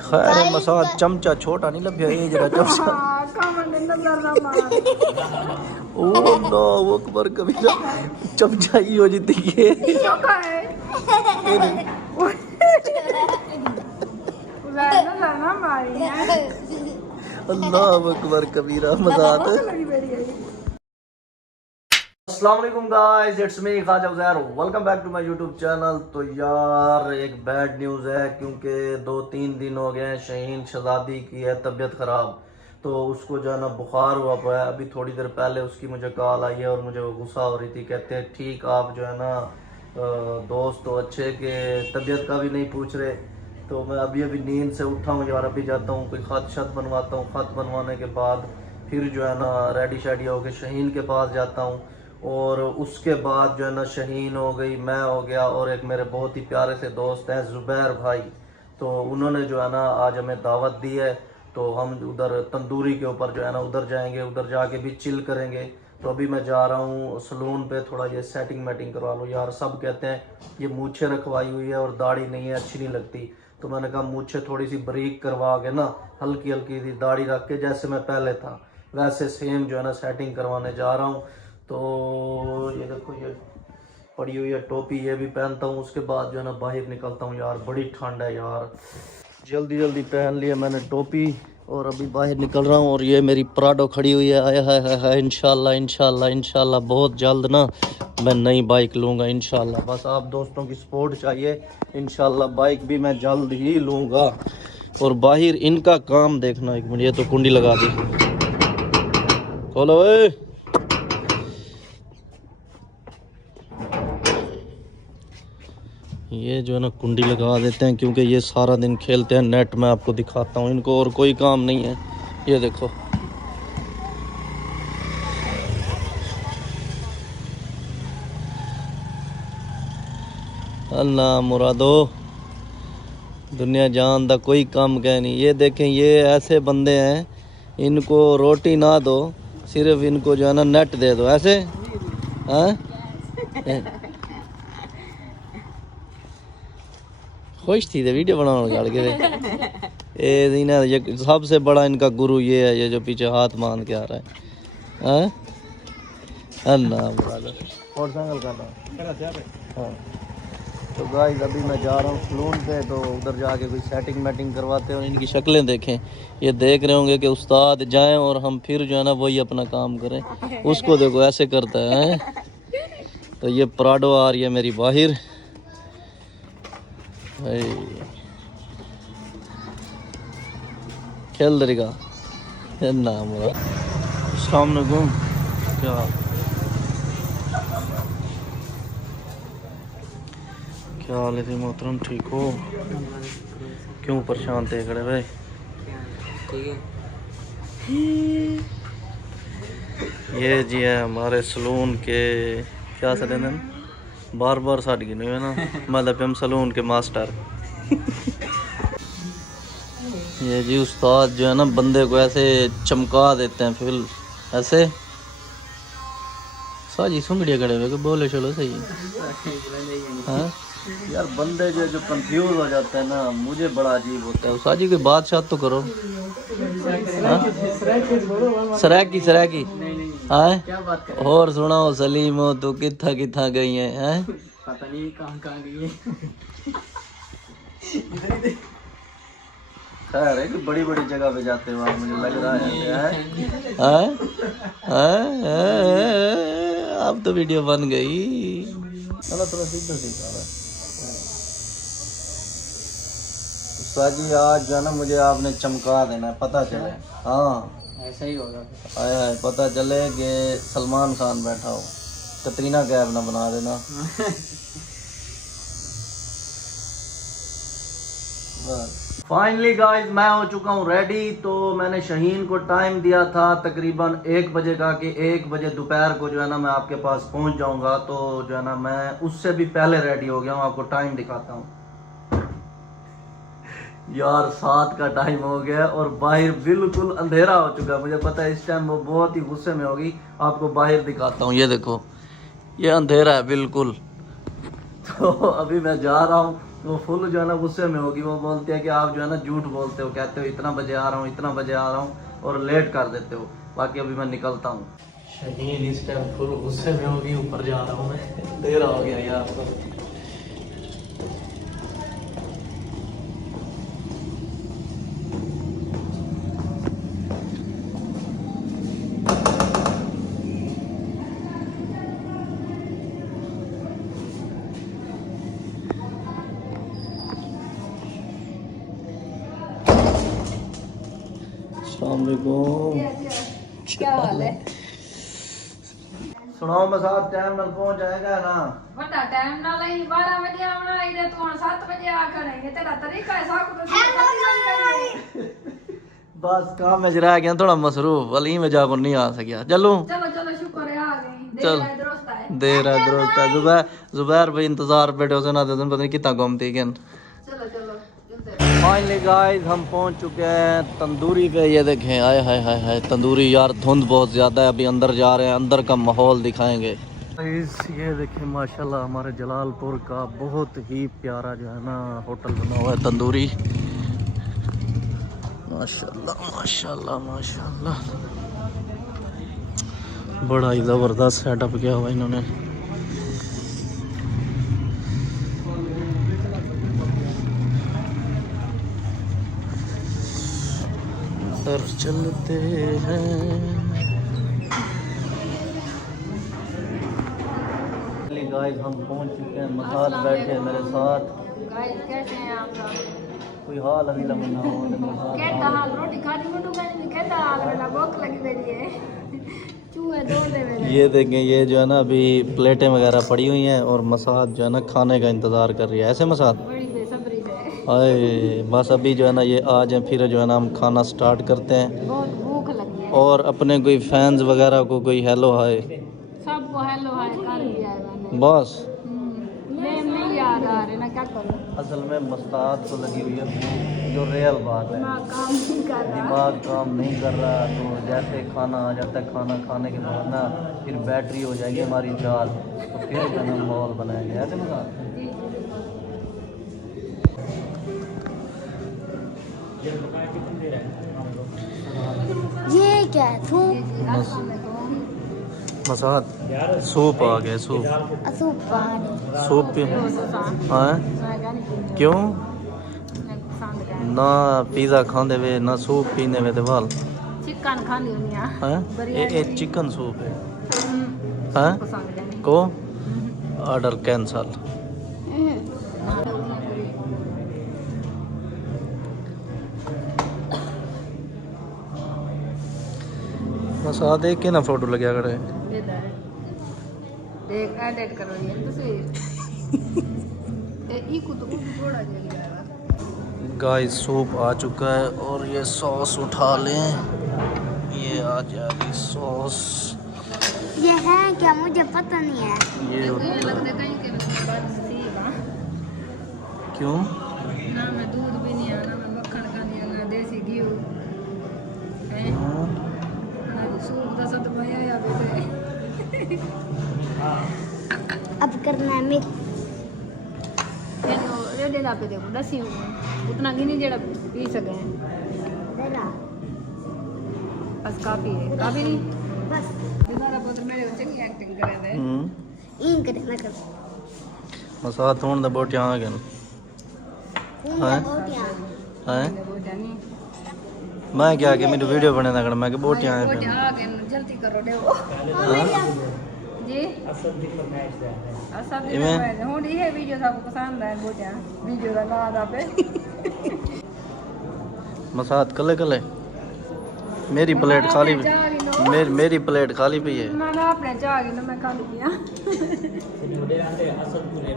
खैर मसा चमचा छोटा नहीं लभ्या ये जरा चमचा ओ नो वो अकबर कबीरा चमचा ही हो जीती के अल्लाह अकबर कबीरा मजाक। अस्सलाम वालेकुम guys, it's me Khwaja Uzair, welcome back to my YouTube channel. तो यार एक बैड न्यूज़ है क्योंकि 2-3 दिन हो गए हैं शाहीन शहज़ादी की है तबीयत ख़राब। तो उसको जो है ना बुखार हुआ है। अभी थोड़ी देर पहले उसकी मुझे कॉल आई है और मुझे वो गुस्सा हो रही थी। कहते हैं ठीक आप जो है ना दोस्त तो अच्छे के तबीयत का भी नहीं पूछ रहे। तो मैं अभी नींद से उठा हूँ यार, अभी जाता हूँ कोई ख़त शत बनवाता हूँ। ख़त बनवाने के बाद फिर जो है ना रेडी शेडी होकर शाहीन के पास जाता हूँ। और उसके बाद जो है ना शाहीन हो गई, मैं हो गया और एक मेरे बहुत ही प्यारे से दोस्त हैं ज़ुबैर भाई। तो उन्होंने जो है ना आज हमें दावत दी है। तो हम उधर तंदूरी के ऊपर जो है ना उधर जाएंगे, उधर जाके भी चिल करेंगे। तो अभी मैं जा रहा हूँ सलून पे, थोड़ा ये सेटिंग मेटिंग करवा लो यार। सब कहते हैं ये मूछें रखवाई हुई है और दाढ़ी नहीं है, अच्छी नहीं लगती। तो मैंने कहा मूछें थोड़ी सी बारीक करवा के ना हल्की हल्की सी दाढ़ी रख के जैसे मैं पहले था वैसे सेम जो है ना सेटिंग करवाने जा रहा हूँ। तो ये देखो ये पड़ी हुई है टोपी, ये भी पहनता हूँ। उसके बाद जो है ना बाहर निकलता हूँ यार, बड़ी ठंड है यार। जल्दी जल्दी पहन लिया मैंने टोपी और अभी बाहर निकल रहा हूँ। और ये मेरी प्राडो खड़ी हुई है, आया है इंशाल्लाह इंशाल्लाह इंशाल्लाह बहुत जल्द ना मैं नई बाइक लूँगा इंशाल्लाह। बस आप दोस्तों की सपोर्ट चाहिए, इंशाल्लाह बाइक भी मैं जल्द ही लूँगा। और बाहर इनका काम देखना, एक मिनट, ये तो कुंडी लगा दी, खोलो ए। ये जो है ना कुंडी लगा देते हैं क्योंकि ये सारा दिन खेलते हैं नेट में। आपको दिखाता हूँ, इनको और कोई काम नहीं है। ये देखो अल्लाह मुरादो दुनिया जान दा कोई काम कह नहीं। ये देखें ये ऐसे बंदे हैं, इनको रोटी ना दो, सिर्फ इनको जो है ना नेट दे दो ऐसे। हाँ खुश थी तो वीडियो बनाने चल के ये सबसे बड़ा इनका गुरु ये है, ये जो पीछे हाथ मान के आ रहा है। मोटरसाइकिल का हाँ। तो गाइस अभी मैं जा रहा हूँ सलून पे, तो उधर जाके कोई सेटिंग मैटिंग करवाते हैं। इनकी शक्लें देखें, ये देख रहे होंगे कि उस्ताद जाएं और हम फिर जो है ना वही अपना काम करें। उसको देखो ऐसे करता है। तो ये प्राडो आ रही है मेरी बाहिर। खेल देगा नाम सामने घूम। क्या हाल है मोहतरम, ठीक हो? क्यों परेशान थे खड़े भाई? ठीक है। ये जी है हमारे सलून के क्या सलेन बार बार साड़ गिने है ना मतलब हम सलून के मास्टर। ये जी उस्ताद जो है ना बंदे को ऐसे चमका देते हैं फिर ऐसे। साजी सुंगड़िया खड़े हुए बोले चलो सही। हाँ यार बंदे जो कंफ्यूज हो जाते हैं ना, मुझे बड़ा अजीब होता है। साजी कोई बात शात तो करो। सराकी सराकी हाँ और सुनाओ सलीम हो तो किथा किथा गई है? पता नहीं कहाँ गई है। खैर है कि बड़ी बड़ी जगह पे जाते हो आप, मुझे लग रहा है। अब तो वीडियो बन गई। चलो थोड़ा सीधा सीधा जी, आज जो है ना मुझे आपने चमका देना है, पता चले। हाँ ऐसा ही होगा। आया पता चले कि सलमान खान बैठा हो, कतरीना कैफ ना बना देना। फाइनली गाइस मैं हो चुका हूँ रेडी। तो मैंने शाहीन को टाइम दिया था तकरीबन 1 बजे का कि 1 बजे दोपहर को जो है ना मैं आपके पास पहुंच जाऊंगा। तो जो है ना मैं उससे भी पहले रेडी हो गया हूँ। आपको टाइम दिखाता हूँ यार, 7 का टाइम हो गया और बाहर बिल्कुल अंधेरा हो चुका है। मुझे पता है इस टाइम वो बहुत ही गुस्से में होगी। आपको बाहर दिखाता हूँ, ये देखो ये अंधेरा है बिल्कुल। तो अभी मैं जा रहा हूँ वो फुल जो है ना गुस्से में होगी। वो बोलती है कि आप जो है ना झूठ बोलते हो, कहते हो इतना बजे आ रहा हूँ, इतना बजे आ रहा हूँ और लेट कर देते हो। बाकी अभी मैं निकलता हूँ। शहीन इस टाइम फुल गुस्से में होगी, ऊपर जा रहा हूँ मैं। देर हो गया यार तो। क्या हाल है? सुनाओ मसाद, टाइम नाल पहुंच जाएगा ना? बड़ा टाइम ना लई 12 बजे आना इधर तू 7 बजे आ करेंगे तेरा तरीका है साकू तो बस काम में रह गया थोड़ा मसरूफ, अली में जाकर नहीं आ सकिया। चलो चलो चलो शुक्र है आ गई। चल देर है दुरुस्त है। जुबैर भाई इंतजार बैठे हो ना, पता नहीं कितना घूमती गन। चलो चलो फाइनली गाइस हम पहुंच चुके हैं तंदूरी पे। ये देखें, आए हाय हाय हाय तंदूरी। यार धुंध बहुत ज़्यादा है, अभी अंदर जा रहे हैं, अंदर का माहौल दिखाएंगे। ये देखें माशाल्लाह हमारे जलालपुर का बहुत ही प्यारा जो है ना होटल बना हुआ है तंदूरी। माशाल्लाह माशाल्लाह माशाल्लाह, बड़ा ही ज़बरदस्त सेटअप किया हुआ इन्होंने। अंदर चलते हैं। गाइस हम पहुंच चुके हैं, मसाद बैठे मेरे साथ। गाइस कैसे हैं आप सब? कोई हाल अभी लमना हो कैसा हाल? रोटी खानी मुंडू में कैसा हाल? मेरा भूख लगी बैठी है। चूहे दौड़ दे मेरे। ये देखें, ये जो है ना अभी प्लेटें वगैरह पड़ी हुई हैं और मसाद जो है ना खाने का इंतज़ार कर रही है। ऐसे मसाद बड़ी बेसब्री से। अरे बस अभी जो है ना ये आ जाए, फिर जो है ना हम खाना स्टार्ट करते हैं। बहुत भूख लगी है। और अपने कोई फैंस वगैरह को कोई हेलो हाय, सबको हेलो हाय कर दिया है मैंने। बस मैं नहीं याद आ रहे ना, क्या करूं? असल में मस्ताद को लगी हुई है, जो रियल बात है। दिमाग काम नहीं कर रहा। दिमाग काम नहीं कर रहा, तो जैसे खाना आ जाता है, खाना खाने के बाद ना फिर बैटरी हो जाएगी हमारी चार्ज, तो फिर जो है माहौल बनाएंगे। ऐसे ना ये क्या है? मसाद सूप आ गया, सूप सूप भी हाँ क्यों ना पिज़्ज़ा खाते हुए ना सूप पीने में वाल चिकन खानी हुई ये चिकन सूप है हाँ को ऑर्डर कैंसल। बस आ देख के ना फोटो लगे करे देख एडिट करो ये तस्वीर ई को तो थोड़ा जल्दी। गाइस सूप आ चुका है और ये सॉस उठा लें। ये आ जाएगी सॉस। ये है क्या? मुझे पता नहीं है। ये लगता है कहीं के बाद नसीब हां। क्यों ना मैं दूध भी नहीं आना, मैं मक्खन का नहीं आना, देसी घी है सूप दा सब भया या बेटे। अब करना है मिक्स। हेलो रेडे दा पे देखो दसी उतना घी नहीं जेड़ा पी सके हैं। जरा बस काफी है, काफी नहीं बस तुम्हारा पुत्र मेरे बच्चे की एक्टिंग कर रहे हैं। इन करे ना कर। मसाद होने दा बोट यहाँ आ गया हाँ बहुत यार हैं वो जानी मैं क्या कि मेरी वीडियो बने ना कर मैं कि बोट यहाँ वो पे आ के जल्दी करो देखो जी सब इवें? हुन ये वीडियो सबको पसंद है बोटिया वीडियो का नाम आ पे मसाद कले कले मेरी प्लेट खाली मेरी प्लेट खाली पई है। ना ना अपने चाह की ना मैं खा लिया।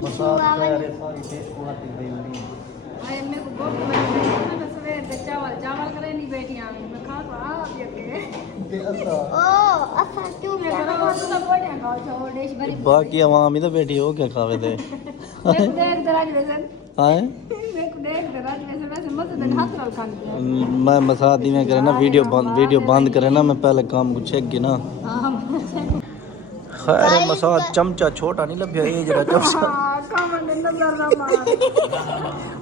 मसाद सारे सारी टेस्ट को आती गई आए मेरे को बहुत मैं सवेर से चावल चावल करे नहीं बैठी आ मैं खा खा अब के ओ अच्छा क्यों मैं करो तो सब बोटिया खाओ छोड़ देश भरी बाकी आवाम इधर बैठी हो क्या खावे थे मैं को देख दराज वैसे हाँ मैं को देख दराज वैसे मत तो हाथ रल खानी मैं मसाद में करे ना वीडियो बंद करे ना, मैं पहले काम को चेक की ना। हां खैर मसाद चमचा छोटा नहीं लभ्या, ये जरा चमचा धक्का मैंने नजर ना मार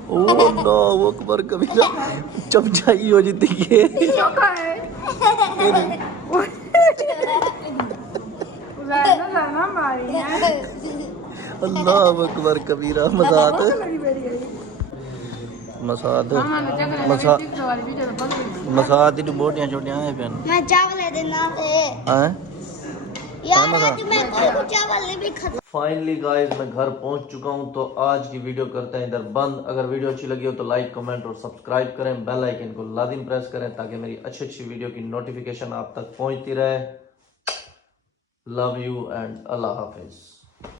ओ नो अकबर कबीरा चपचाई हो जीती है चौका है नजर ना मारी है अल्लाह अकबर कबीरा मजाद लगी मेरी है मसाद हाँ मैं चेक मसा कर वाली वीडियो तो बंद हुई मसाद दी बोटियां छोटियां हैं पेन मैं चावल देना थे हैं यार आज मैं को चावल भी खत्म फाइनली गाइस मैं घर पहुंच चुका हूं तो आज की वीडियो करते हैं इधर बंद। अगर वीडियो अच्छी लगी हो तो लाइक कमेंट और सब्सक्राइब करें, बेल आइकन को लाजिम प्रेस करें ताकि मेरी अच्छी अच्छी वीडियो की नोटिफिकेशन आप तक पहुंचती रहे। Love you and Allah Hafiz.